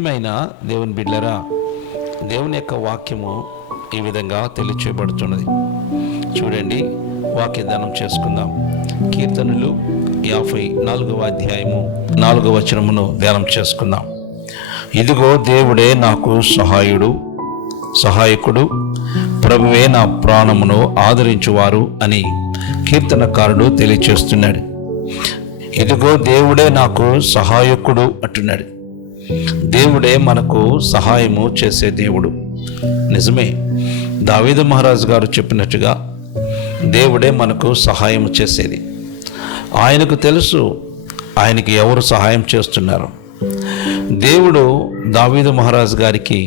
ప్రియమైన దేవుని బిడ్డలారా, దేవుని యొక్క వాక్యము ఈ విధంగా తెలియచేయబడుతున్నది. చూడండి, వాక్య ధ్యానం చేసుకుందాం. కీర్తనలు 54వ అధ్యాయము 4వ వచనమును ధ్యానం చేసుకుందాం. ఇదిగో దేవుడే నాకు సహాయకుడు, ప్రభువే నా ప్రాణమును ఆదరించువారు అని కీర్తనకారుడు తెలియచేస్తున్నాడు. ఇదిగో దేవుడే నాకు సహాయకుడు అంటున్నాడు. దేవుడే మనకు సహాయము చేసే దేవుడు. నిజమే, దావీదు మహారాజు గారు చెప్పినట్టుగా దేవుడే మనకు సహాయం చేసేది. ఆయనకు తెలుసు ఆయనకి ఎవరు సహాయం చేస్తున్నారు. దేవుడు దావీదు మహారాజు గారికి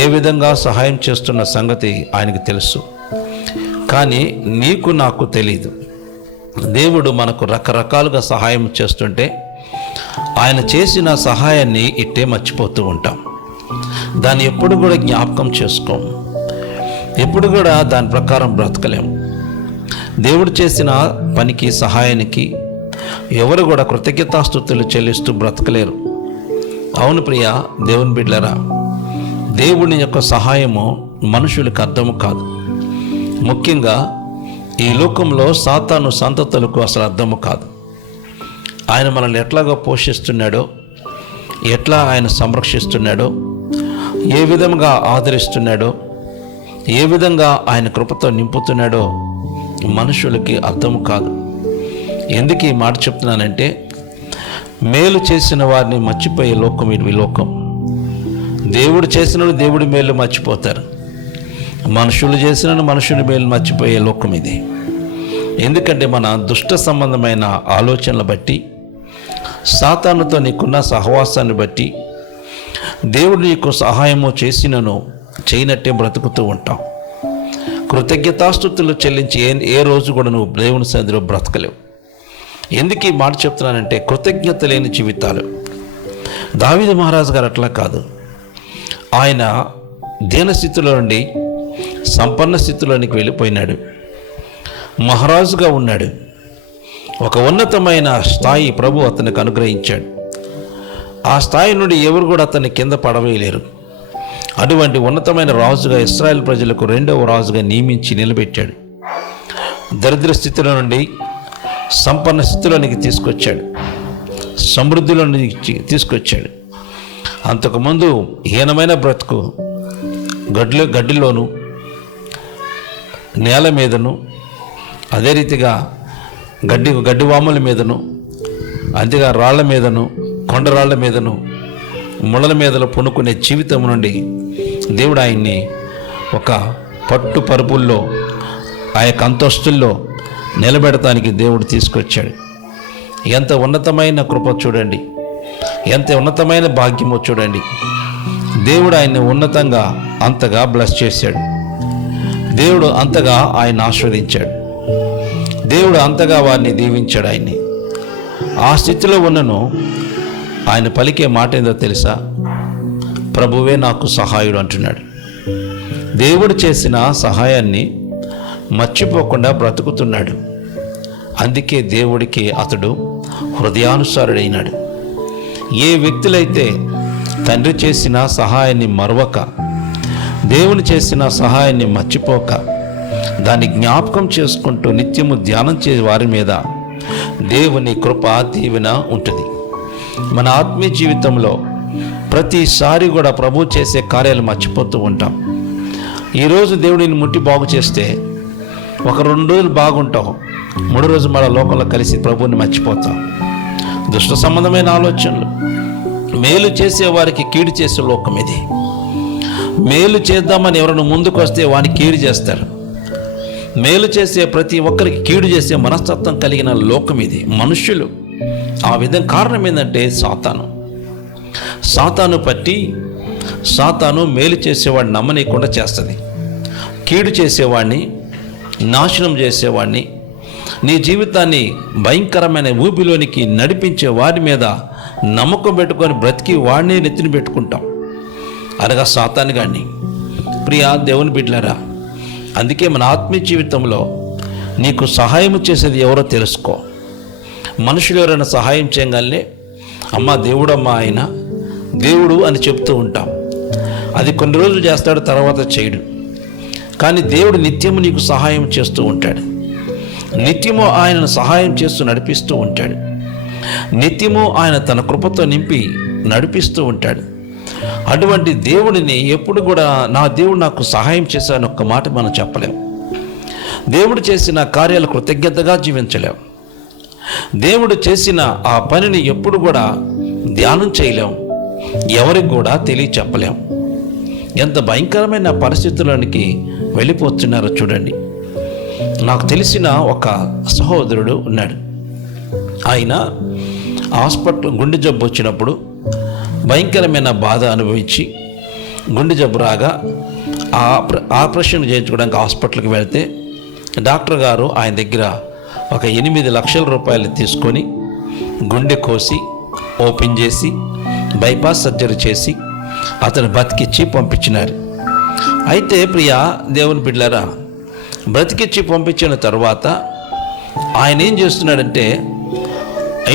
ఏ విధంగా సహాయం చేస్తున్న సంగతి ఆయనకు తెలుసు. కానీ నీకు నాకు తెలీదు. దేవుడు మనకు రకరకాలుగా సహాయం చేస్తుంటే ఆయన చేసిన సహాయాన్ని ఇట్టే మర్చిపోతూ ఉంటాం. దాన్ని ఎప్పుడు కూడా జ్ఞాపకం చేసుకోం, ఎప్పుడు కూడా దాని ప్రకారం బ్రతకలేం. దేవుడు చేసిన పనికి, సహాయానికి ఎవరు కూడా కృతజ్ఞతాస్తుతులు చెల్లిస్తూ బ్రతకలేరు. అవును ప్రియ దేవుని బిడ్డలారా, దేవుని యొక్క సహాయము మనుషులకు అర్థము కాదు. ముఖ్యంగా ఈ లోకంలో సాతాను సంతతులకు అసలు అర్థము కాదు. ఆయన మనల్ని ఎట్లాగా పోషిస్తున్నాడో, ఎట్లా ఆయన సంరక్షిస్తున్నాడో, ఏ విధంగా ఆదరిస్తున్నాడో, ఏ విధంగా ఆయన కృపతో నింపుతున్నాడో మనుషులకి అర్థం కాదు. ఎందుకు ఈ మాట చెప్తున్నానంటే, మేలు చేసిన వారిని మర్చిపోయే లోకం ఈ లోకం. దేవుడు చేసిన దేవుడి మేలు మర్చిపోతారు, మనుషులు చేసిన మనుషుని మేలు మర్చిపోయే లోకం ఇది. ఎందుకంటే మన దుష్ట సంబంధమైన ఆలోచనలు బట్టి, సాతానుతో నీకున్న సహవాసాన్ని బట్టి దేవుడు నీకు సహాయము చేసినను చేయనట్టే బ్రతుకుతూ ఉంటాం. కృతజ్ఞతాస్తుతులు చెల్లించి ఏ రోజు కూడా నువ్వు దేవుని సన్నిధిలో బ్రతకలేవు. ఎందుకు ఈ మాట చెప్తున్నానంటే, కృతజ్ఞత లేని జీవితాలు. దావీదు మహారాజు గారు అట్లా కాదు. ఆయన దీనస్థితిలో నుండి సంపన్న స్థితిలోనికి వెళ్ళిపోయినాడు. మహారాజుగా ఉన్నాడు. ఒక ఉన్నతమైన స్థాయి ప్రభు అతనికి అనుగ్రహించాడు. ఆ స్థాయి నుండి ఎవరు కూడా అతన్ని కింద పడవేయలేరు. అటువంటి ఉన్నతమైన రాజుగా ఇశ్రాయేల్ ప్రజలకు 2వ రాజుగా నియమించి నిలబెట్టాడు. దరిద్ర స్థితిలో నుండి సంపన్న స్థితిలోనికి తీసుకొచ్చాడు, సమృద్ధిలోనికి తీసుకొచ్చాడు. అంతకుముందు హీనమైన బ్రతుకు, గడ్డిలోను, నేల మీదను, అదే రీతిగా గడ్డివాముల మీదను, అంతేగా రాళ్ల మీదను, కొండరాళ్ల మీదను, ముళ్ళల మీదలో పునుకునే జీవితం నుండి దేవుడు ఆయన్ని ఒక పట్టు పరుపుల్లో, ఆ యొక్క అంతస్తుల్లో నిలబెడటానికి దేవుడు తీసుకొచ్చాడు. ఎంత ఉన్నతమైన కృప చూడండి, ఎంత ఉన్నతమైన భాగ్యమో చూడండి. దేవుడు ఆయన్ని ఉన్నతంగా అంతగా బ్లెస్ చేశాడు. దేవుడు అంతగా ఆయన ఆస్వాదించాడు. దేవుడు అంతగా వారిని దీవించాడు. ఆయన్ని ఆ స్థితిలో ఉన్నను ఆయన పలికే మాట ఏందో తెలుసా? ప్రభువే నాకు సహాయుడు అంటున్నాడు. దేవుడు చేసిన సహాయాన్ని మర్చిపోకుండా బ్రతుకుతున్నాడు. అందుకే దేవుడికి అతడు హృదయానుసారుడైనాడు. ఏ వ్యక్తులైతే తండ్రి చేసిన సహాయాన్ని మరవక, దేవుని చేసిన సహాయాన్ని మర్చిపోక, దాన్ని జ్ఞాపకం చేసుకుంటూ నిత్యము ధ్యానం చేసే వారి మీద దేవుని కృప, దీవెన ఉంటుంది. మన ఆత్మీయ జీవితంలో ప్రతిసారి కూడా ప్రభు చేసే కార్యాలు మర్చిపోతూ ఉంటాం. ఈరోజు దేవుడిని ముట్టి బాగు చేస్తే ఒక 2 రోజులు బాగుంటాం, 3 రోజులు మన లోకంలో కలిసి ప్రభువుని మర్చిపోతాం. దుష్ట సంబంధమైన ఆలోచనలు. మేలు చేసే వారికి కీడు చేసే లోకం ఇది. మేలు చేద్దామని ఎవరైనా ముందుకు వస్తే వాడిని కీడు చేస్తారు. మేలు చేసే ప్రతి ఒక్కరికి కీడు చేసే మనస్తత్వం కలిగిన లోకం ఇది, మనుష్యులు. ఆ విధంగా కారణం ఏంటంటే సాతాను పట్టి, సాతాను మేలు చేసేవాడిని నమ్మనీయకుండా చేస్తుంది. కీడు చేసేవాడిని, నాశనం చేసేవాడిని, నీ జీవితాన్ని భయంకరమైన ఊపిలోనికి నడిపించే వాడి మీద నమ్మకం పెట్టుకొని బ్రతికి వాడిని నెత్తిని పెట్టుకుంటాం, అనగా సాతాను గాడిని. ప్రియా దేవుని బిడ్డలారా, అందుకే మన ఆత్మీయ జీవితంలో నీకు సహాయం చేసేది ఎవరో తెలుసుకో. మనుషులు ఎవరైనా సహాయం చేయగానే, అమ్మ దేవుడమ్మా ఆయన దేవుడు అని చెప్తూ ఉంటాం. అది కొన్ని రోజులు చేస్తాడు, తర్వాత చేయడు. కానీ దేవుడు నిత్యము నీకు సహాయం చేస్తూ ఉంటాడు. నిత్యము ఆయనను సహాయం చేస్తూ నడిపిస్తూ ఉంటాడు. నిత్యము ఆయన తన కృపతో నింపి నడిపిస్తూ ఉంటాడు. అటువంటి దేవుడిని ఎప్పుడు కూడా నా దేవుడు నాకు సహాయం చేశాను ఒక్క మాట మనం చెప్పలేం. దేవుడు చేసిన కార్యాలు కృతజ్ఞతగా జీవించలేం. దేవుడు చేసిన ఆ పనిని ఎప్పుడు కూడా ధ్యానం చేయలేం, ఎవరికి కూడా తెలియచెప్పలేం. ఎంత భయంకరమైన పరిస్థితుల్లోనికి వెళ్ళిపోతున్నారో చూడండి. నాకు తెలిసిన ఒక సహోదరుడు ఉన్నాడు. ఆయన హాస్పిటల్ గుండె జబ్బు వచ్చినప్పుడు భయంకరమైన బాధ అనుభవించి గుండె జబ్బు రాగా ఆపరేషన్ చేయించుకోవడానికి హాస్పిటల్కి వెళ్తే డాక్టర్ గారు ఆయన దగ్గర ఒక 8 లక్షల రూపాయలు తీసుకొని గుండె కోసి ఓపెన్ చేసి బైపాస్ సర్జరీ చేసి అతను బతికిచ్చి పంపించినారు. అయితే ప్రియా దేవుని బిడ్డలారా, బ్రతికిచ్చి పంపించిన తర్వాత ఆయన ఏం చేస్తున్నాడంటే,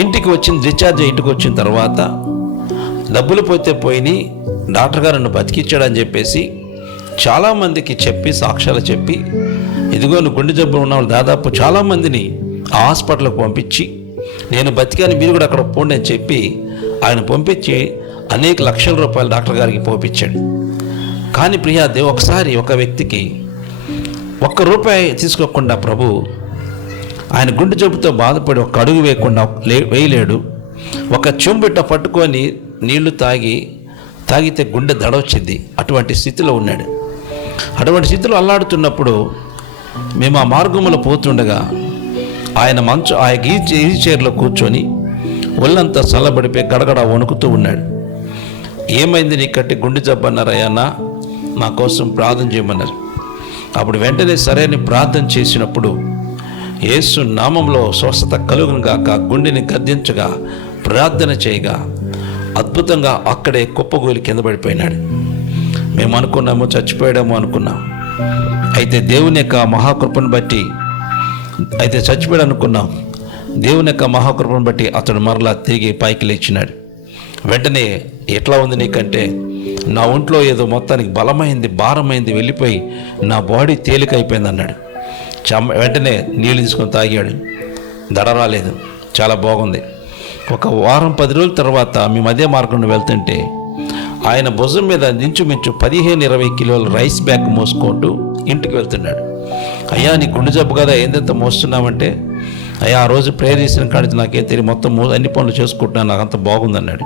ఇంటికి వచ్చిన తర్వాత డబ్బులు పోతే పోయి డాక్టర్ గారు నన్ను బతికిచ్చాడని చెప్పేసి చాలామందికి చెప్పి సాక్ష్యాలు చెప్పి, ఇదిగో గుండె జబ్బులు ఉన్న వాళ్ళు దాదాపు చాలామందిని ఆ హాస్పిటల్కి పంపించి నేను బతికాను, మీరు కూడా అక్కడ పోండి అని చెప్పి ఆయన పంపించి అనేక లక్షల రూపాయలు డాక్టర్ గారికి పంపించాడు. కానీ ప్రియా ఒకసారి ఒక వ్యక్తికి ₹1 తీసుకోకుండా ప్రభు ఆయన గుండె జబ్బుతో బాధపడి ఒక అడుగు వేయలేడు. ఒక చెంబుట్ట పట్టుకొని నీళ్లు తాగితే గుండె దడ వచ్చింది. అటువంటి స్థితిలో ఉన్నాడు. అటువంటి స్థితిలో అల్లాడుతున్నప్పుడు మేము ఆ మార్గంలో పోతుండగా ఆయన ఈ చైర్లో కూర్చొని ఒళ్ళంతా చల్లబడిపోయి గడగడ వణుకుతూ ఉన్నాడు. ఏమైంది నీకంటే గుండె జబ్బు అన్నారు. అయ్యన్నా నా కోసం ప్రార్థన చేయమన్నారు. అప్పుడు వెంటనే సరైన ప్రార్థన చేసినప్పుడు యేసు నామంలో స్వస్థత కలుగును గాక, గుండెని గద్దించగా ప్రార్థన చేయగా అద్భుతంగా అక్కడే కుప్పగూలి కింద పడిపోయినాడు. మేము అనుకున్నాము చచ్చిపోయాడేమో అనుకున్నాం. అయితే దేవుని యొక్క మహాకృపను బట్టి చచ్చిపోయాడు అనుకున్నాం. దేవుని యొక్క మహాకృపను బట్టి అతడు మరలా తిరిగి పైకి లేచినాడు. వెంటనే ఎట్లా ఉంది నీకంటే, నా ఒంట్లో ఏదో మొత్తానికి బలమైంది, భారమైంది, వెళ్ళిపోయి నా బాడీ తేలికైపోయింది అన్నాడు. వెంటనే నీళ్ళు తీసుకొని తాగాడు. దడ రాలేదు, చాలా బాగుంది. ఒక వారం 10 రోజుల తర్వాత మేము అదే మార్గంలో వెళ్తుంటే ఆయన భుజం మీద ఇంచుమించు 15-20 కిలోల రైస్ బ్యాగ్ మోసుకుంటూ ఇంటికి వెళ్తున్నాడు. అయ్యా నీ గుండె జబ్బు కదా, ఏందంత మోస్తున్నామంటే, అయ్యా ఆ రోజు ప్రేయర్ చేసిన కాడికి నాకేం తెలియదు, మొత్తం అన్ని పనులు చేసుకుంటున్నాను, నాకు అంత బాగుందన్నాడు.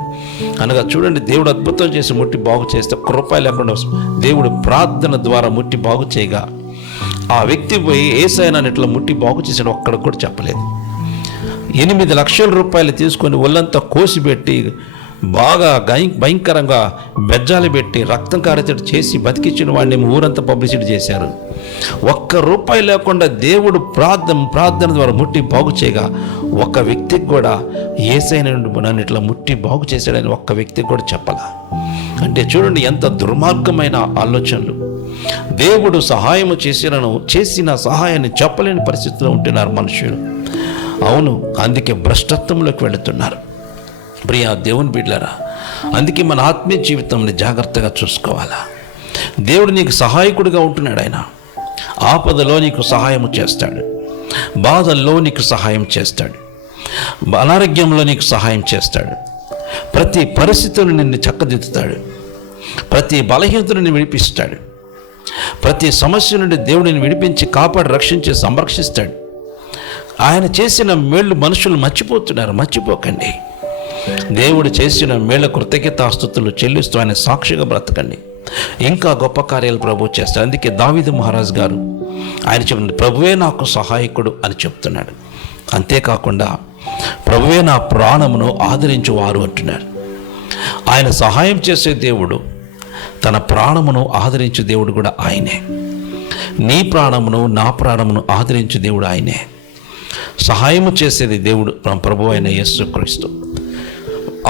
అనగా చూడండి, దేవుడు అద్భుతం చేసి ముట్టి బాగు చేస్తే ₹1 లేకుండా దేవుడు ప్రార్థన ద్వారా ముట్టి బాగు చేయగా ఆ వ్యక్తి పోయి ఏసైనా ఇట్లా ముట్టి బాగు చేసాడు ఒక్కడ కూడా చెప్పలేదు. 8 లక్షల రూపాయలు తీసుకొని ఒళ్ళంతా కోసిపెట్టి బాగా భయంకరంగా బెజ్జాలు పెట్టి రక్తం కారేటట్టు చేసి బతికించిన వాడిని ఊరంతా పబ్లిసిటీ చేశారు. ₹1 లేకుండా దేవుడు ప్రార్థన ద్వారా ముట్టి బాగు చేయగా ఒక్క వ్యక్తికి కూడా యేసయ్య నన్ను ఇట్లా ముట్టి బాగు చేశాడని ఒక్క వ్యక్తికి కూడా చెప్పాలా. అంటే చూడండి ఎంత దుర్మార్గమైన ఆలోచనలు. దేవుడు సహాయము చేసిన సహాయాన్ని చెప్పలేని పరిస్థితిలో ఉంటున్నారు మనుషులు. అవును, అందుకే భ్రష్టత్వంలోకి వెళుతున్నారు. ప్రియా దేవుని బిడ్డలారా, అందుకే మన ఆత్మీయ జీవితంని జాగ్రత్తగా చూసుకోవాలా. దేవుడు నీకు సహాయకుడిగా ఉంటున్నాడు. ఆయన ఆపదలో నీకు సహాయం చేస్తాడు, బాధల్లో నీకు సహాయం చేస్తాడు, అనారోగ్యంలో నీకు సహాయం చేస్తాడు, ప్రతి పరిస్థితులను నిన్ను చక్కదిద్దుతాడు, ప్రతి బలహీనతను నిన్ను విడిపిస్తాడు, ప్రతి సమస్య నుండి దేవుడిని విడిపించి కాపాడి రక్షించి సంరక్షిస్తాడు. ఆయన చేసిన మేళ్ళు మనుషులు మర్చిపోకండి. దేవుడు చేసిన మేళ్ళ కృతజ్ఞతాస్తుతులు చెల్లిస్తూ ఆయన సాక్షిగా బ్రతకండి. ఇంకా గొప్ప కార్యాలు ప్రభు చేస్తాడు. అందుకే దావీదు మహారాజు గారు ఆయన చెప్పిన ప్రభువే నాకు సహాయకుడు అని చెప్తున్నాడు. అంతేకాకుండా ప్రభువే నా ప్రాణమును ఆదరించువారు అంటున్నాడు. ఆయన సహాయం చేసే దేవుడు, తన ప్రాణమును ఆదరించే దేవుడు కూడా ఆయనే. నీ ప్రాణమును నా ప్రాణమును ఆదరించే దేవుడు ఆయనే. సహాయము చేసేది దేవుడు ప్రభు అయిన యేసుక్రీస్తు.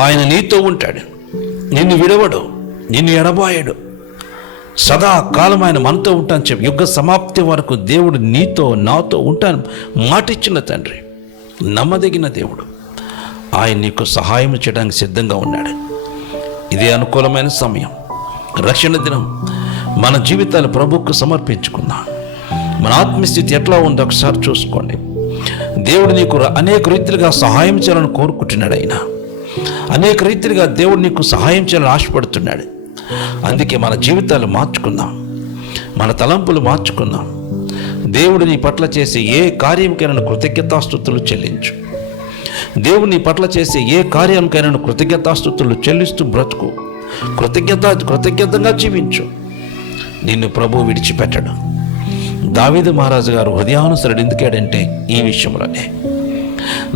ఆయన నీతో ఉంటాడు, నిన్ను విడవడు, నిన్ను ఎడబాయడు. సదాకాలం ఆయన మనతో ఉంటాను చెప్పి యుగ సమాప్తి వరకు దేవుడు నీతో నాతో ఉంటాను మాటిచ్చిన తండ్రి, నమ్మదగిన దేవుడు. ఆయన నీకు సహాయం చేయడానికి సిద్ధంగా ఉన్నాడు. ఇదే అనుకూలమైన సమయం, రక్షణ దినం. మన జీవితాలు ప్రభువుకు సమర్పించుకుందాం. మన ఆత్మస్థితి ఎట్లా ఉందో ఒకసారి చూసుకోండి. దేవుడు నీకు అనేక రీతిలుగా సహాయం చేయాలని కోరుకుంటున్నాడు. ఆయన అనేక రీతిలుగా దేవుడు నీకు సహాయం చేయాలని ఆశపడుతున్నాడు. అందుకే మన జీవితాలు మార్చుకుందాం, మన తలంపులు మార్చుకుందాం. దేవుడు నీ పట్ల చేసే ఏ కార్యంకైనా కృతజ్ఞతాస్తుతులు చెల్లించు. దేవుడు నీ పట్ల చేసే ఏ కార్యానికైనా కృతజ్ఞతాస్తుతులు చెల్లిస్తూ బ్రతుకు. కృతజ్ఞతంగా జీవించు. నిన్ను ప్రభువు విడిచిపెట్టడు. దావీదు మహారాజు గారు హృదయానుసరుడు ఎందుకాడంటే ఈ విషయంలోనే.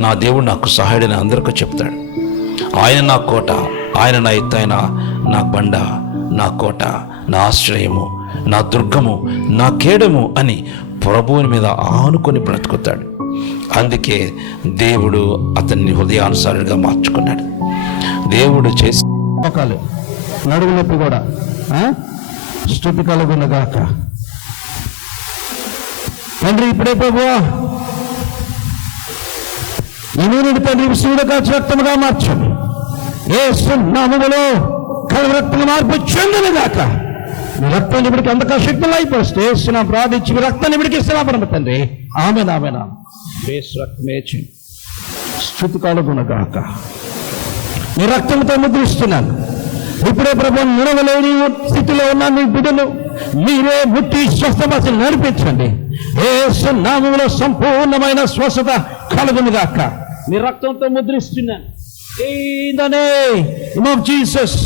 నా దేవుడు నాకు సహాయుడని అందరికీ చెప్తాడు. ఆయన నా కోట, ఆయన నా ఎత్తైన నా బండ, నా కోట, నా ఆశ్రయము, నా దుర్గము, నా కేడము అని ప్రభువుని మీద ఆనుకొని బ్రతుకుతాడు. అందుకే దేవుడు అతన్ని హృదయానుసారుడిగా మార్చుకున్నాడు. దేవుడు చేసి నడుము నొప్పి కూడా స్తుతి కలుగునగాక. తండ్రి ఇప్పుడే ప్రభువా ఈ తండ్రి సూర్యకాంతి రక్తముగా మార్చండి. యేసు నామములో కలువ రక్తం మార్పు చెందునుగాక. మీ రక్తం ఇప్పటికి అంతగా శక్తులు అయిపోస్తే వేస్తున్నా ప్రార్థించి మీ రక్తాన్ని ఇప్పటికి ఇస్తున్నా తండ్రి. Amen amen. యేసు రక్తమే స్తుతి కలుగునగాక. మీ రక్తంతో ముద్రిస్తున్నాను. ఇప్పుడే ప్రభు నిలవలేని స్థితిలో ఉన్న మీ బిడ్డలు మీరే ముట్టి స్వస్థపరిచి నడిపించండి. యేసు నామములో సంపూర్ణమైన స్వస్థత కలుగునుగాక. మీ రక్తంతో ముద్రిస్తున్నాను. In the name of Jesus,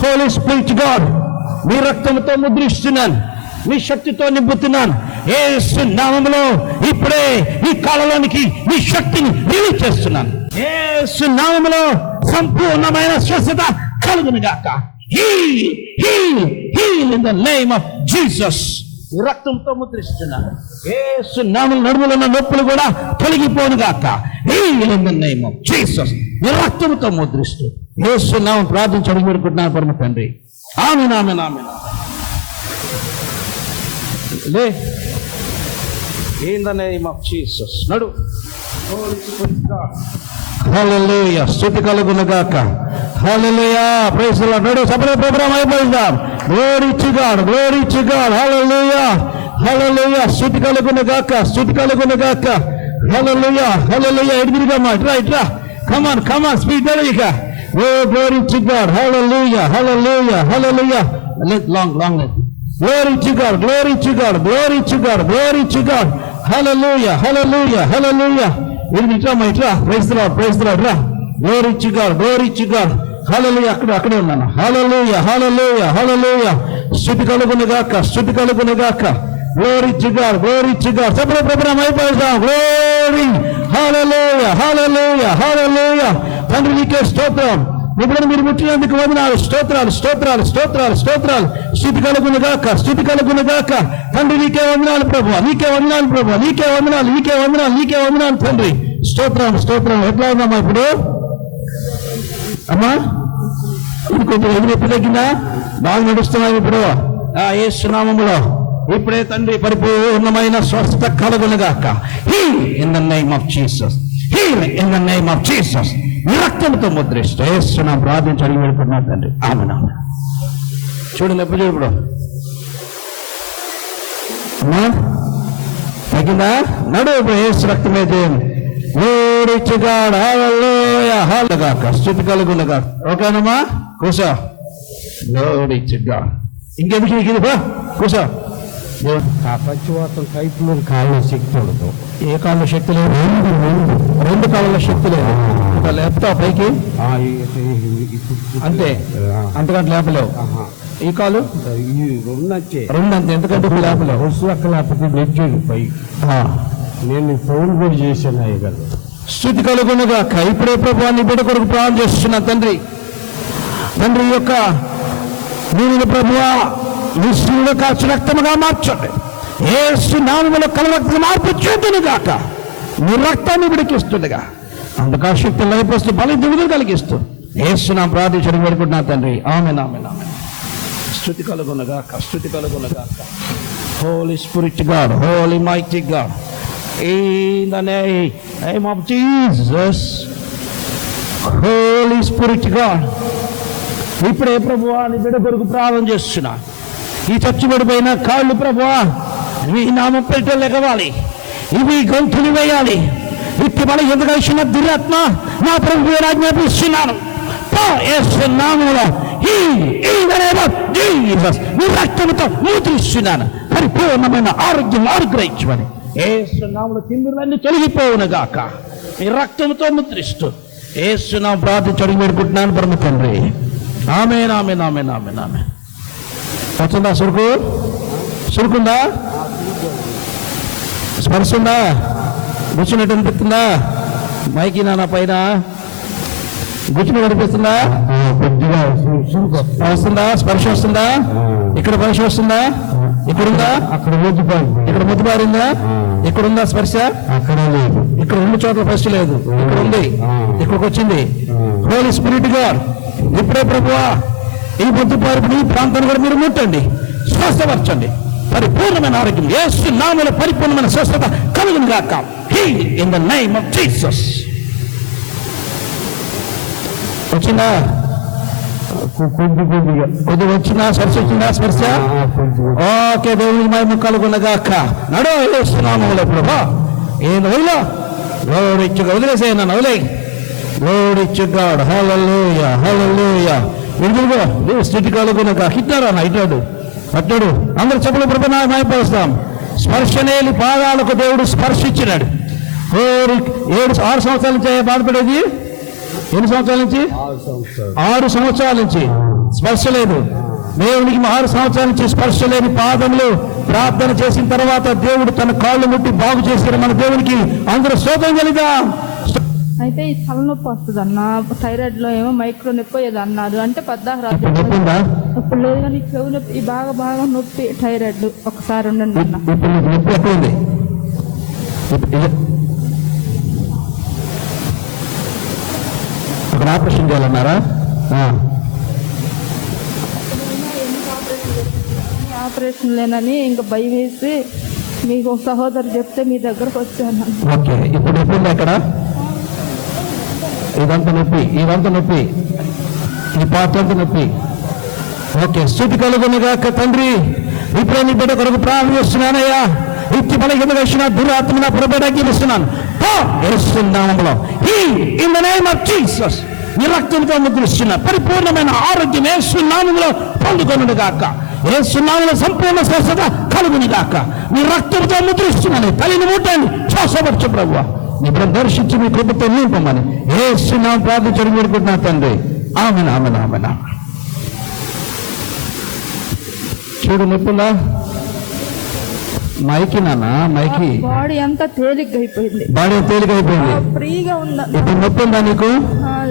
holy spirit God, మీ రక్తంతో ముద్రిస్తున్నాను. మీ శక్తితో నింపుతున్నాను. యేసు నామములో ఇప్పుడే ఈ కాలంలోనికి మీ శక్తిని రిలీజ్ చేస్తున్నాను. యేసు నామములో సంపూర్ణమైన స్వస్థత కలుగునుగాక. Heal in the name of Jesus. రక్తంతో ముద్రిస్తున్నాను. యేసు నామములో నడుములో ఉన్న నొప్పులు కూడా తొలగిపోనుగాక. Heal in the name of Jesus. రక్తంతో ముద్రిస్తూ యేసు నామం ప్రార్థించడం కోరుకుంటున్నాను పరమ తండ్రి. ఆమేన్ ఆమేన్ ఆమేన్. In the name of Jesus. నడు. హల్లెలూయా. స్తుతి కలుగునుగాక. హల్లెలూయా. Praise the Lord. నడు. సభలో ప్రోగ్రామ్ అయిపోయిందాం. Glory to God, glory to God. హల్లెలూయా, హల్లెలూయా. స్తుతి కలుగునుగాక, స్తుతి కలుగునుగాక. హల్లెలూయా, హల్లెలూయా. ఎదురుగా మా ఇట్రా. కమ్ ఆన్ స్పీడ్ ఇక. Oh glory to God. హల్లెలూయా, హల్లెలూయా, హల్లెలూయా. Long Glory to God, glory to God, glory to God, glory to God. Hallelujah, hallelujah, hallelujah. Itra, praise the Lord, praise the Lord. Glory to God, glory to God. Hallelujah, akkade unnanu. Hallelujah, hallelujah, hallelujah. Stuti kalugunagaka, stuti kalugunagaka. Glory to God, glory to God. Sabra program ayipayam. Glory, hallelujah, hallelujah, hallelujah. Tandri nike stotram. ఇప్పుడు మీరు ముట్టినందుకు వందనాలు, స్తోత్రాలు స్తోత్రాలు స్తోత్రాలు స్తోత్రాలు. స్తుతి కలుగునుగాక, స్తుతి కలుగునుగాక. తండ్రి నీకే వందనాలు ప్రభువా, నీకే వందనాలు ప్రభువా, నీకే వందనాలు, నీకే వందనాలు, నీకే వందనాలు తండ్రి. స్తోత్రాలు స్తోత్రాలు. ఎట్లా ఉందమ్మా ఇప్పుడు? అమ్మా ఇప్పుడు కొంచెం ఎదురు తగ్గిందా? బాగా నడుస్తున్నాయి ఇప్పుడు. యేసు నామములో ఇప్పుడే తండ్రి పరిపూర్ణమైన స్వస్థత కలుగునుగాక. Heal in the name of Jesus, heal in the name of Jesus. రక్తంతో ముద్రిస్తూ యేసునామములో ప్రార్థించి అడిగి వెళ్ళిపోతున్నాను తండ్రి. ఆమేన్. చూడండి ఎప్పుడు ఇప్పుడు అమ్మా తగ్గిందా? నడు. ఇప్పుడు యేసు రక్తమే చేయండి. Glory to God. హల్లెలూయా, హల్లెలూయా. స్తుతి కలుగునుగాక. ఓకేనమ్మా? కూసో. Glory to God. ఇంకెందుకు ఇది బా కూసో. పచ్చివాతం కైపు మీద కాళ్ళ శక్తి ఉండదు. ఏ కాళ్ళ శక్తి లేదు? రెండు కాళ్ళ శక్తి లేదు. లేపుతా పైకి అంతే, అంతకంటే లేపలేవు. ఈ కాలు రెండంతే, ఎందుకంటే లేపలేవు. వస్తు అక్క లేకపోతే నెగ్గాడు పై. నేను ఫోన్ కూడా చేశాను అయ్యగారు. స్తుతి కలుగునుగాక. ఇప్పుడే ప్రభువాన్ని బిడ్డ కొరకు ప్రార్థన చేస్తున్నా తండ్రి. తండ్రి యొక్క నేను ప్రభువా నీ శిలువ కాచి రక్తముగా మార్చండి. యేసు నామములో కలువ మార్పు చేతునుగాక. నీ రక్తాన్ని విడికిస్తుండగా అందుకా శక్తి లయపరుస్తూ బలి దిగులు కలిగిస్తూ యేసు నామములో ప్రార్థించడం వేడుకుంటున్నా తండ్రి. ఆమేన్ ఆమేన్ ఆమేన్. స్తుతి కలుగునుగాక, స్తుతి కలుగునుగాక. Holy spirit God, holy mighty God, in the name of Jesus. Holy spirit God, ఇప్పుడే ప్రభువా నీ బిడ్డ కొరకు ప్రార్థన చేస్తున్నా. ఈ చచ్చుబడిపోయిన కాళ్ళు ప్రభువా నీ నామం పేరిట లెగవాలి, ఇవి గొంతులు వేయాలి. ఇట్టి మన ఎందుకు వచ్చిన దురాత్మ నా ప్రభు ఆజ్ఞాపిస్తున్నాను, నీ రక్తంతో ముద్రిస్తున్నాను, పరిపూర్ణమైన ఆరోగ్యం అనుగ్రహించమని యేసు నామములో తిమ్మిరులన్నీ తొలగిపోవును గాక. నీ రక్తంతో ముద్రిస్తూ యేసు నామములో ప్రార్థించి అడిగి పెట్టుకుంటున్నాను పరమ తండ్రి. ఆమేన్ ఆమేన్ ఆమేన్ ఆమేన్ ఆమేన్. వచ్చిందా సురుకుందా? స్పర్శ ఉందా? గుచ్చినట్టు అనిపిస్తుందా? మైకి నాన్న పైన గుచ్చినట్టు అనిపిస్తుందా? కొద్దిగా వస్తుందా? స్పర్శ వస్తుందా? ఇక్కడ స్పర్శ వస్తుందా? ఇక్కడుందా? అక్కడ ముద్దుపారింది. ఇక్కడ ముద్దుబారిందా? ఇక్కడుందా స్పర్శ? అక్కడ లేదు. ఇక్కడ 2 చోట్ల స్పర్శ లేదు, ఇక్కడ ఉంది, ఇక్కడికి వచ్చింది. హోలీ స్పిరిట్ గాడ్ ఇప్పుడే ప్రభువా ఈ ముద్దుపారిపోయిన ఈ ప్రాంతాన్ని కూడా మీరు ముట్టండి, స్వస్థపరచండి. పరిపూర్ణమైన ఆరోగ్యం యేసు నామములో పరిపూర్ణమైన స్వస్థత కలుగును గాక. Heal in the name of Jesus. వచ్చిందా? కొద్దిగా వచ్చిందా? స్పర్శ వచ్చిందా? స్పర్శ ఓకే. దేవుని మహిమ కలుగును గాక. నడో యేసు నామములో ప్రభా ఏను వదిలో లోడిచ్చుగా వదిలేసే నన్ను వదిలే లోడిచ్చుగాడు. హల్లెలూయా హల్లెలూయా. విడుదలగా దేవుని స్థితి కలుగును గాక. ఇట్టాడు అన్న, ఇట్టాడు అట్టాడు. అందరూ చెప్పులు ప్రభు మైపరుస్తాం. స్పర్శనేలి పాదాలకు దేవుడు స్పర్శించినాడు. 6 సంవత్సరాల నుంచి బాధపడేది. ఎన్ని సంవత్సరాల నుంచి? 6 సంవత్సరాల నుంచి స్పర్శ లేదు. దేవునికి 6 సంవత్సరాల నుంచి స్పర్శ లేని పాదములు ప్రార్థన చేసిన తర్వాత దేవుడు తన కాళ్ళు ముట్టి బాగు చేశారు. మన దేవునికి అందరూ స్తోత్రం కలిగా. అయితే ఈ తలనొప్పి వస్తుంది అన్న, థైరాయిడ్ లో ఏమో మైక్రో నొప్పి ఏదో అన్నారు. అంటే పద్దాక రాదు, ఇప్పుడు లేదు కానీ చెవు నొప్పి బాగా నొప్పి థైరాయిడ్. ఒకసారి ఉండండి అన్న. నొప్పి ఎక్కువ అక్కడ ఆపరేషన్ చేయాలన్నారా? ఆపరేషన్ లేనని ఇంకా భయం వేసి మీకు ఒక సహోదరు చెప్తే మీ దగ్గరకు వచ్చాను. ఓకే. ఇప్పుడు ఎప్పుడు ఎక్కడ? ఇదంతా నొప్పి, ఇదంతా నొప్పి, ఈ పాత అంతా నొప్పి. ఓకే. స్థుతి కలుగునుగా తండ్రి. ఇప్పుడు నీ బిడ్డ కొరకు ప్రార్థన చేస్తున్నానయ్యా. ఇచ్చి మనకి ఎందుకు వచ్చిన దురాత్మ నా పొరబడ్డానికి ఇస్తున్నాను. In the name of Jesus నీ రక్తంతో ముద్రిస్తున్నా. పరిపూర్ణమైన ఆరోగ్యం యేసు నామములో పొందుకొనును గాక. యేసు నామములో సంపూర్ణ స్వస్థత కలుగును గాక. నీ రక్తంతో ముద్రిస్తున్నాను. తల్లిని ముట్టండి, శ్వాసపరచు ప్రభువా. నీ బిడ్డ దర్శించి మీ కృపతో నింపమని యేసు నామములో ప్రార్థించడం వేడుకుంటున్నా తండ్రి. ఆమేన్ ఆమేన్ ఆమేన్. చూడు నొప్పులా మైకి నాన్న, మైకి బాడీ అంతా తేలిగ్గా అయిపోయింది. బాడీ తేలికైపోయింది, ఫ్రీగా ఉందా? ఇప్పుడు నొప్పి ఉందా నీకు?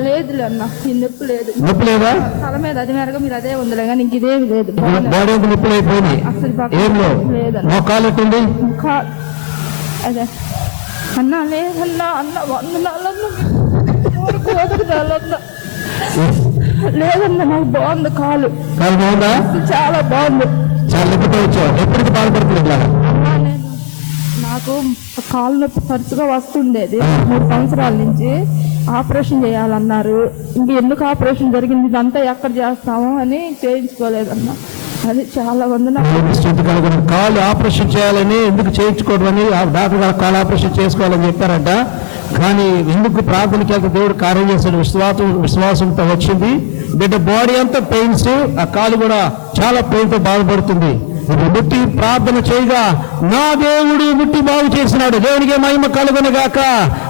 లేదులే అన్న, ఈ నొప్పి లేదు. నొప్పి లేదా? తల మీద అది మేరగా మీరు అదే ఉందిలే కానీ ఇంక ఇదేమి లేదు. బాడీ అంతా నొప్పులు అయిపోయింది. అసలు ఏం లేదన్న. మోకాలు ఎట్టుంది? అదే అన్నా లేదన్నా అన్న 100 నాళ్ళన్నా లేదన్నా. నాకు బాగుంది కాలు. కాలు బాగుందా? చాలా బాగుంది. చాలా నొప్పితో వచ్చావు. ఎప్పటికి బాధపడుతుంది ఇట్లా? నాకు కాలు నొప్పి తరచుగా వస్తుండేది. 3 సంవత్సరాల నుంచి ఆపరేషన్ చేయాలన్నారు. ఇంక ఎందుకు ఆపరేషన్ జరిగింది, ఇదంతా ఎక్కడ చేస్తాము అని చేయించుకోలేదన్న. అది చాలా కాలు ఆపరేషన్ చేయాలని ఎందుకు చేయించుకోవడం అని డాక్టర్ గారు కాలు ఆపరేషన్ చేసుకోవాలని చెప్పారంట. కానీ ఎందుకు ప్రార్థనకి వెళ్తే దేవుడు కార్యం చేశాడు. విశ్వాసంతో వచ్చింది. బిడ్డ బాడీ అంతా పెయిన్స్, ఆ కాలు కూడా చాలా పెయిన్తో బాధపడుతుంది. ఇప్పుడు ముట్టి ప్రార్థన చేయగా నా దేవుడు ముట్టి బాగు చేసినాడు. దేవునికి మహిమ కలుగును గాక.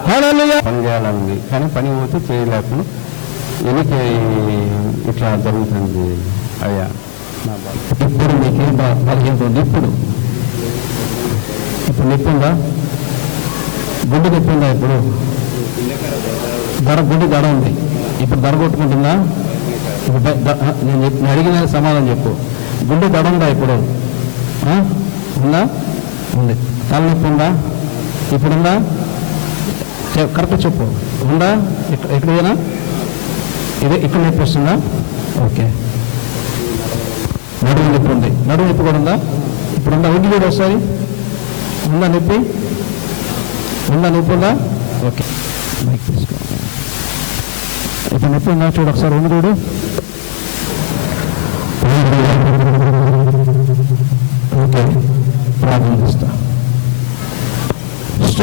హల్లెలూయా. పని చేయాలని కానీ పని పోతే చేయలేకు. ఎందుకు ఇట్లా జరుగుతుంది అయ్యా? ఇప్పుడు నీకేం బలహీనత? ఇప్పుడు నొప్పి ఉందా? గుండె నొప్పి ఉందా? ఇప్పుడు గుండె దడ ఉంది. ఇప్పుడు దడ కొట్టుకుంటుందా? నేను అడిగిన సమాధానం చెప్పు. గుండె దడ ఉందా? ఇప్పుడు ఉందా? ఉంది. తలనొప్పి ఉందా? ఇప్పుడుందా? కరెక్ట్ చెప్పు. ఉందా? ఎక్కడైనా ఇక్కడ నొప్పి వస్తుందా? ఓకే. నడుము నొప్పి ఉంది. నడుము నొప్పి కూడా ఉందా? ఇప్పుడుందా? ఉండి కూడా ఒకసారి ఉందా నొప్పి? ఉందా? నొప్పి ఉందా? ఓకే. మైక్ తీసుకో. ఇప్పుడు నొప్పి ఉందా? చూడు ఒకసారి. ఉంది చూడు.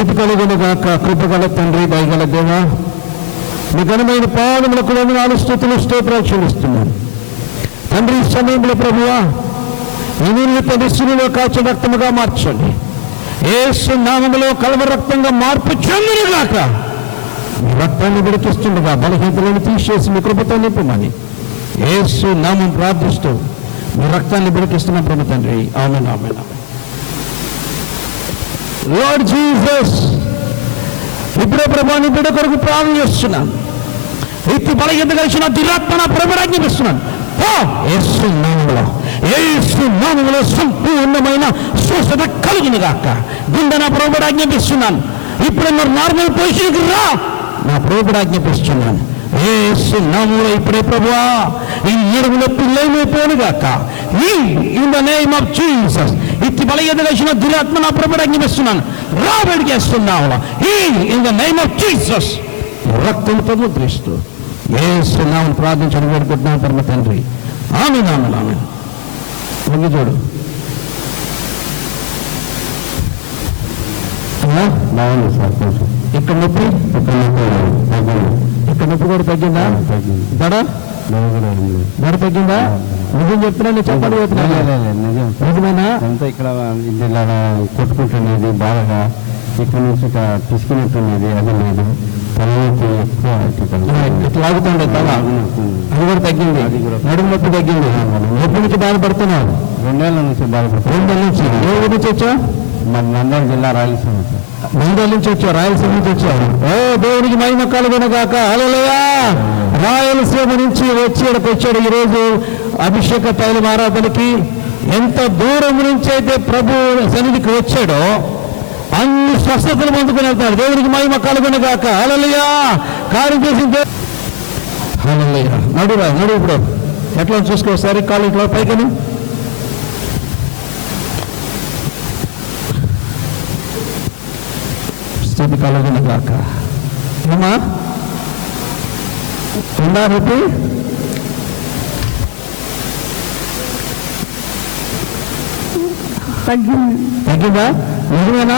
స్థితి కలుగునుగాక. కృపగల తండ్రి, దయగల దేవా, మీ ఘనమైన పాదములకు వందనాలు, స్తుతులు, స్తోత్రాలు చెల్లిస్తున్నాను తండ్రి. ఈ సమయంలో ప్రభువా, ఈ నిమిత్త నిస్సులో కాచి రక్తముగా మార్చండి. యేసు నామములో కలవ రక్తంగా మార్పు చెందునుగాక. మీ రక్తాన్ని విడికిస్తుండగా బలహీనతలను తీసేసి మీ కృపతో నింపమని యేసు నామం ప్రార్థిస్తూ మీ రక్తాన్ని విడికిస్తున్న ప్రభు తండ్రి. ఆమేన్, ఆమేన్, ఆమేన్. లార్డ్ జీసస్, ఇప్పుడే ప్రభు నీ బిడ్డ కొరకు ప్రార్థన చేస్తున్నాను. ఎత్తి బలహీనత కలిసిన దురాత్మ ప్రభుని ఆజ్ఞాపిస్తున్నాను. యేసు నామములో సంపూర్ణమైన స్వస్థత కలుగునుగాక. గుండె నా ప్రభుని ఆజ్ఞాపిస్తున్నాను. ఇప్పుడు మీరు నార్మల్ పొజిషన్కి రా, నా ప్రభుని ఆజ్ఞాపిస్తున్నాను. యేసు నామములో ఇప్పుడే ప్రభువా ఈ నడుము నొప్పి లేమైపోనుగాక. In the name of Jesus. ఇత్తి బలహీనత కలిసిన దురాత్మ నా ప్రభుని ఆజ్ఞాపిస్తున్నాను. రా, వేడికేస్తున్నావు in the name of Jesus. రక్తంతో ముద్రిస్తూ యేసు నామములో ప్రార్థించడం వేడుకుంటున్నాను పరమ తండ్రి. ఆమేన్, ఆమేన్, ఆమేన్. వంగి చూడు. బాగుంది సార్. కొంచెం ఇక్కడ నొప్పి, ఇక్కడ నొప్పి కూడా తగ్గిందా? దడ దడ తగ్గిందా? నిజం చెప్తున్నా, నేను చెప్పండి పోతున్నా. నిజమేనా? అంతా ఇక్కడ ఇలా కొట్టుకుంటున్నది బాగా, ఇక్కడ నుంచి తీసుకున్నట్టున్నది, అది లేదు. తలనొప్పి ఎక్కువ ఇట్లా లాగుతుండే తల, అది కూడా తగ్గింది. నడుము నొప్పి తగ్గింది. ఎప్పటి నుంచి బాధపడుతున్నావు? 2 ఏళ్ళ నుంచి బాధపడుతుంది. 2 ఏళ్ళ నుంచి. ఏ ఊరి నుంచి వచ్చావు? మన నంద్యాల జిల్లా రాయలసీమ సార్. నంద్యాల నుంచి వచ్చావు, రాయలసీమ నుంచి వచ్చావు. ఓ దేవునికి మహిమ కలుగునుగాక. హల్లెలూయా. రాయలసీమ నుంచి వచ్చి ఇక్కడికి వచ్చాడు ఈరోజు అభిషేక తైలం ఆరాధనకి. ఎంత దూరం నుంచి అయితే ప్రభు సన్నిధికి వచ్చాడో అన్ని స్వస్థతలు పొందుకుని వెళ్తాడు. దేవునికి మహిమ కలుగునుగాక. హల్లెలూయా. కార్యం చేసింది. హల్లెలూయా. నడురా, నడు. ఇప్పుడు ఎట్లా చూసుకోసారి కాళ్ళు ఇట్లా పైకని. స్థితి కలుగునుగాక. ఏమా ఉందా నొప్పి? తగ్గిందా? నిజమేనా?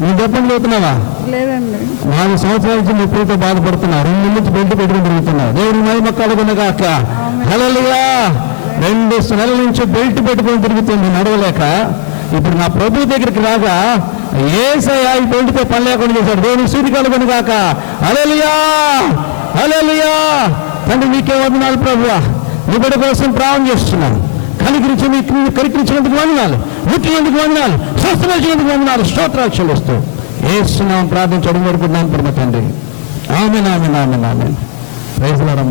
నీ దెబ్బలు చదువుతున్నావా? లేదండి. 4 సంవత్సరాల నుంచి నొప్పితో బాధపడుతున్నావు. 2 నెలల నుంచి బెల్ట్ పెట్టుకుని తిరుగుతున్నావు. దేవుని మహిమ కలుగునుగాక. హల్లెలూయా. 2 నెలల నుంచి బెల్ట్ పెట్టుకుని తిరుగుతుంది నడవలేక. ఇప్పుడు నా ప్రభు దగ్గరికి రాగా యేసయ్య ఈ బెల్ట్తో పని లేకుండా చేశాడు. దేవుని స్థుతి కలుగునుగాక. హల్లెలూయా, హల్లెలూయా. తండ్రి నీకే వందనాలు ప్రభువా. నీ బిడ్డ కోసం ప్రార్థన చేస్తున్నాను. కనికరించినందుకు వందనాలు, ముట్టినందుకు వందనాలు, స్వస్థపరిచినందుకు వందనాలు, స్తోత్రాలు చెల్లిస్తూ యేసు నామములో ప్రార్థించడం వేడుకుంటున్నాను పరమ తండ్రి. ఆమేన్, ఆమేన్, ఆమేన్, ఆమేన్. Praise the Lord.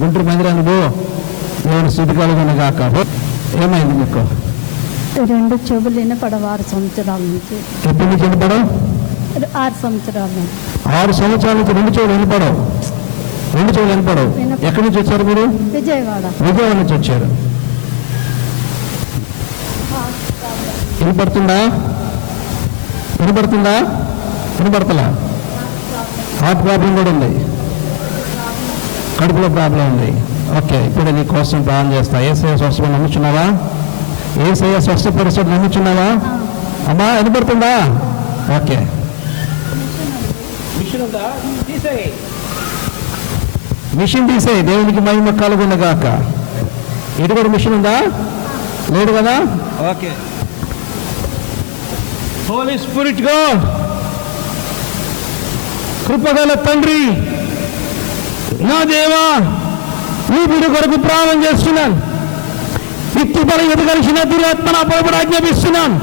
గుంటూరు మందిరానికి పో. దేవుని స్థుతి కలుగునుగాక. ఏమైంది మీకు? 2 చెవులు వినపడవు 6 సంవత్సరాల నుంచి. ఎప్పటి నుంచి వినపడవు? 6 సంవత్సరాలు. 6 సంవత్సరాల నుంచి 2 చెవులు వినపడవు. 2 చెవులు వినపడవు. ఎక్కడి నుంచి వచ్చారు మీరు? విజయవాడ. విజయవాడ నుంచి వచ్చారు. వినపడుతుందా? వినపడుతుందా? వినపడతలా? హార్ట్ ప్రాబ్లం కూడా ఉంది, కడుపులో ప్రాబ్లం ఉంది. ఓకే, ఇప్పుడు నీ కోసం ప్రార్థన చేస్తా. యేసయ్య స్వస్థ నమ్ముచున్నావా? యేసయ్య స్వస్థపరుస్తాడు నమ్ముచున్నావా? అమ్మా వినపడుతుందా? ఓకే. మిషన్ తీసేయి. దేవునికి మహిమ కలుగునుగాక. ఇటు కూడా మిషన్ ఉందా? లేదు కదా? ఓకే. హోలీ స్పిరిట్ గాడ్, కృపగల తండ్రి, నా దేవా, నీ బిడ్డ కొరకు ప్రార్థన చేస్తున్నాను. ఇత్తి బలహీనత కలిసిన దురాత్మ నా ప్రభువుని ఆజ్ఞాపిస్తున్నాను.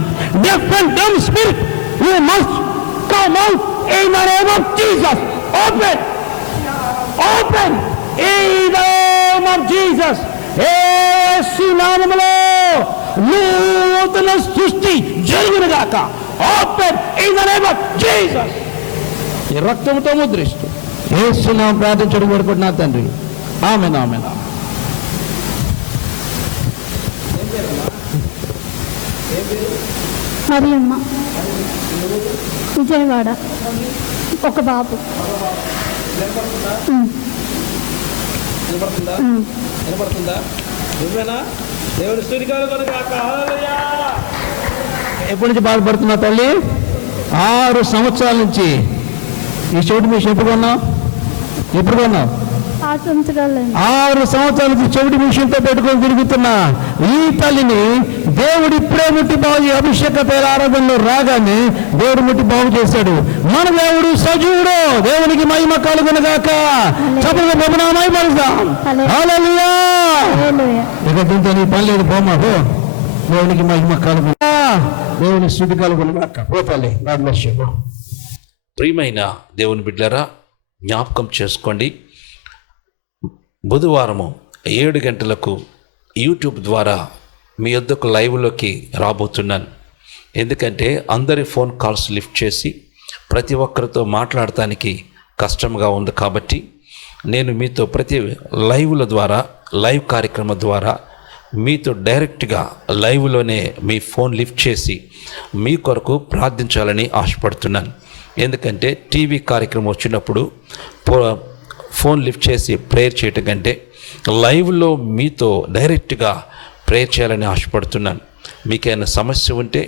Deaf and dumb spirit, you must come out in the name of Jesus. Open, open in the name of Jesus. యేసు నామములో నూతన సృష్టి జరుగునుగాక. Open in the name of Jesus. ఈ రక్తంతో ముద్రిస్తూ యేసు నామములో ప్రార్థించడం వేడుకుంటున్నా తండ్రి. ఆమేన్, ఆమేన్. మరియమ్మ, విజయవాడ. ఒక బాబు. ఎప్పటి నుంచి బాధపడుతున్నా తల్లి? 6 సంవత్సరాల నుంచి ఈ చెవిటి మిషన్ ఎప్పుడు కొన్నావు? 6 సంవత్సరాలు 6 సంవత్సరాల నుంచి చెవిటి మిషన్తో పెట్టుకొని తిరుగుతున్న ఈ తల్లిని దేవుడు ఇప్పుడే ముట్టి బాగు అభిషేక తైల ఆరాధనలో రాగానే దేవుడు ముట్టి బాగు చేశాడు. మన దేవుడు సజీవుడు. దేవునికి మహిమ కలుగునుగాక. చప్పట్లు ప్రభునామై పలుకుదాం. హల్లెలూయా. ఇక దీంతో నీ పని లేదు, పోమాకు. దేవునికి మహిమ కలుగు, దేవుని స్తుతి కలుగునుగాక. పోతాలి. God bless you. ప్రియమైన దేవుని బిడ్డలారా, జ్ఞాపకం చేసుకోండి, బుధవారము 7 గంటలకు యూట్యూబ్ ద్వారా మీ వద్దకు లైవ్లోకి రాబోతున్నాను. ఎందుకంటే అందరి ఫోన్ కాల్స్ లిఫ్ట్ చేసి ప్రతి ఒక్కరితో మాట్లాడటానికి కష్టంగా ఉంది. కాబట్టి నేను మీతో ప్రతి లైవ్ల ద్వారా, లైవ్ కార్యక్రమం ద్వారా మీతో డైరెక్ట్గా లైవ్లోనే మీ ఫోన్ లిఫ్ట్ చేసి మీ కొరకు ప్రార్థించాలని ఆశపడుతున్నాను. ఎందుకంటే టీవీ కార్యక్రమం వచ్చినప్పుడు ఫోన్ లిఫ్ట్ చేసి ప్రేయర్ చేయటం కంటే లైవ్లో మీతో డైరెక్ట్గా ప్రేయర్ చేయాలని ఆశపడుతున్నాను. మీకైనా సమస్య ఉంటే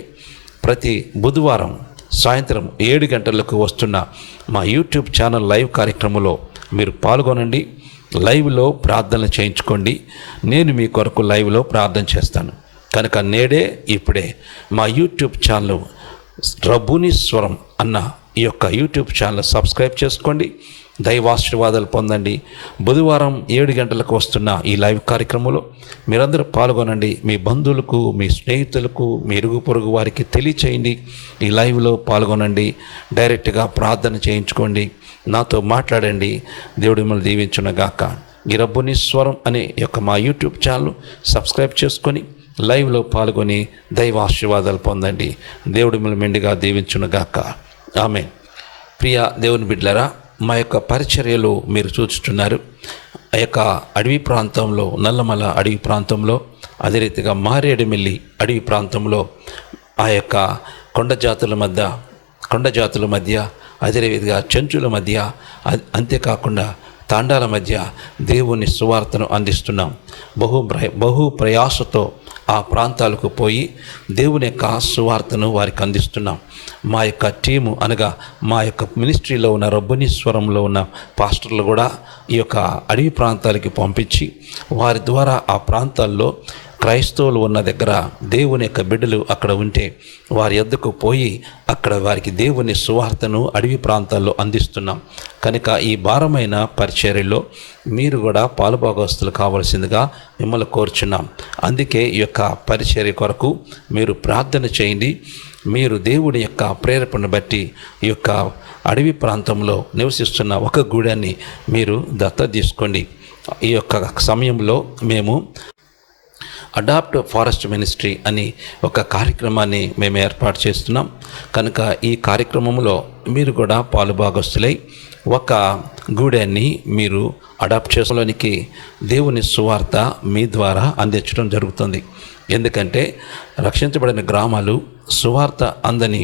ప్రతి బుధవారం సాయంత్రం 7 గంటలకు వస్తున్న మా యూట్యూబ్ ఛానల్ లైవ్ కార్యక్రమంలో మీరు పాల్గొనండి. లైవ్లో ప్రార్థన చేయించుకోండి. నేను మీ కొరకు లైవ్లో ప్రార్థన చేస్తాను. కనుక నేడే ఇప్పుడే మా యూట్యూబ్ ఛానల్ రబ్బుని స్వరం అన్న ఈ యొక్క యూట్యూబ్ ఛానల్ సబ్స్క్రైబ్ చేసుకోండి. దైవాశీర్వాదాలు పొందండి. బుధవారం 7 గంటలకు వస్తున్న ఈ లైవ్ కార్యక్రమంలో మీరందరూ పాల్గొనండి. మీ బంధువులకు, మీ స్నేహితులకు, మీ ఇరుగు పొరుగు వారికి తెలియచేయండి. ఈ లైవ్లో పాల్గొనండి. డైరెక్ట్గా ప్రార్థన చేయించుకోండి. నాతో మాట్లాడండి. దేవుడు మిమ్మల్ని దీవించునుగాక. ఈ రబ్బుని స్వరం అనే యొక్క మా యూట్యూబ్ ఛానల్ సబ్స్క్రైబ్ చేసుకొని లైవ్లో పాల్గొని దైవాశీర్వాదాలు పొందండి. దేవుడు మిమ్మల్ని మెండుగా దీవించునుగాక. ఆమేన్. ప్రియ దేవుని బిడ్డలారా, మా యొక్క పరిచర్యలు మీరు చూస్తున్నారు. ఆ యొక్క అడవి ప్రాంతంలో, నల్లమల అడవి ప్రాంతంలో, అదే రీతిగా మారేడుమిల్లి అడవి ప్రాంతంలో, ఆ యొక్క కొండ జాతుల మధ్య అదేవిధంగా చెంచుల మధ్య, అంతేకాకుండా తాండాల మధ్య దేవుని సువార్తను అందిస్తున్నాం. బహు ప్రయాసతో ఆ ప్రాంతాలకు పోయి దేవుని యొక్క సువార్తను వారికి అందిస్తున్నాం. మా యొక్క టీము అనగా మా యొక్క మినిస్ట్రీలో ఉన్న రబ్బునీశ్వరంలో ఉన్న పాస్టర్లు కూడా ఈ యొక్క అడవి ప్రాంతాలకి పంపించి వారి ద్వారా ఆ ప్రాంతాల్లో క్రైస్తవులు ఉన్న దగ్గర దేవుని యొక్క బిడ్డలు అక్కడ ఉంటే వారి యొద్దకు పోయి అక్కడ వారికి దేవుని సువార్తను అడవి ప్రాంతాల్లో అందిస్తున్నాం. కనుక ఈ భారమైన పరిచర్యలో మీరు కూడా పాలుభాగస్తులు కావాల్సిందిగా మిమ్మల్ని కోరుచున్నాం. అందుకే ఈ యొక్క పరిచర్య కొరకు మీరు ప్రార్థన చేయండి. మీరు దేవుని యొక్క ప్రేరేపణను బట్టి ఈ యొక్క అడవి ప్రాంతంలో నివసిస్తున్న ఒక గూడాన్ని మీరు దత్తత తీసుకోండి. ఈ యొక్క సమయంలో మేము అడాప్ట్ ఫారెస్ట్ మినిస్ట్రీ అని ఒక కార్యక్రమాన్ని మేము ఏర్పాటు చేస్తున్నాం. కనుక ఈ కార్యక్రమంలో మీరు కూడా పాలుభాగస్తులై ఒక గూడాన్ని మీరు అడాప్ట్ చేసుకోవడానికి దేవుని సువార్త మీ ద్వారా అందించడం జరుగుతుంది. ఎందుకంటే రక్షించబడిన గ్రామాలు, సువార్త అందని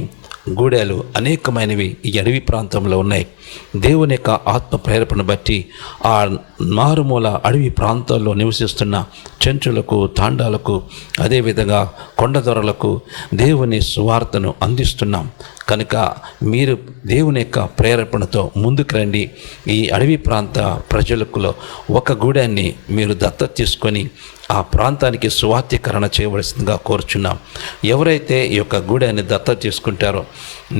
గూడాలు అనేకమైనవి ఈ అడవి ప్రాంతంలో ఉన్నాయి. దేవుని యొక్క ఆత్మ ప్రేరేపణ బట్టి ఆ మారుమూల అడవి ప్రాంతాల్లో నివసిస్తున్న చెంచులకు, తాండాలకు, అదేవిధంగా కొండదొరలకు దేవుని సువార్తను అందిస్తున్నాం. కనుక మీరు దేవుని యొక్క ప్రేరేపణతో ముందుకు రండి. ఈ అడవి ప్రాంత ప్రజలకు ఒక గూడాన్ని మీరు దత్తత తీసుకొని ఆ ప్రాంతానికి సువార్తీకరణ చేయవలసిందిగా కోరుచున్నాం. ఎవరైతే ఈ యొక్క గూడాన్ని దత్తత తీసుకుంటారో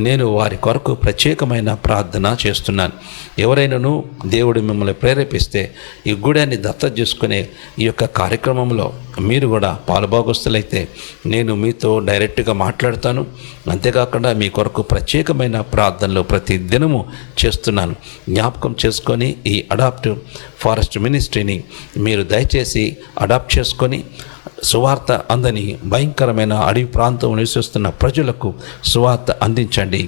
నేను వారి కొరకు ప్రత్యేకమైన ప్రార్థన చేస్తున్నాను. ఎవరైనాను దేవుడు మిమ్మల్ని ప్రేరేపిస్తే ఈ గూడాన్ని దత్తత చేసుకునే ఈ యొక్క కార్యక్రమంలో మీరు కూడా పాలుభాగస్తులైతే నేను మీతో డైరెక్ట్గా మాట్లాడతాను. అంతేకాకుండా మీ కొరకు ప్రత్యేకమైన ప్రార్థనలు ప్రతి దినము చేస్తున్నాను. జ్ఞాపకం చేసుకొని ఈ అడాప్ట్ ఫారెస్ట్ మినిస్ట్రీని మీరు దయచేసి అడాప్ట్ చేసుకొని సువార్త అందని భయంకరమైన అడవి ప్రాంతం నివసిస్తున్న ప్రజలకు సువార్త అందించండి.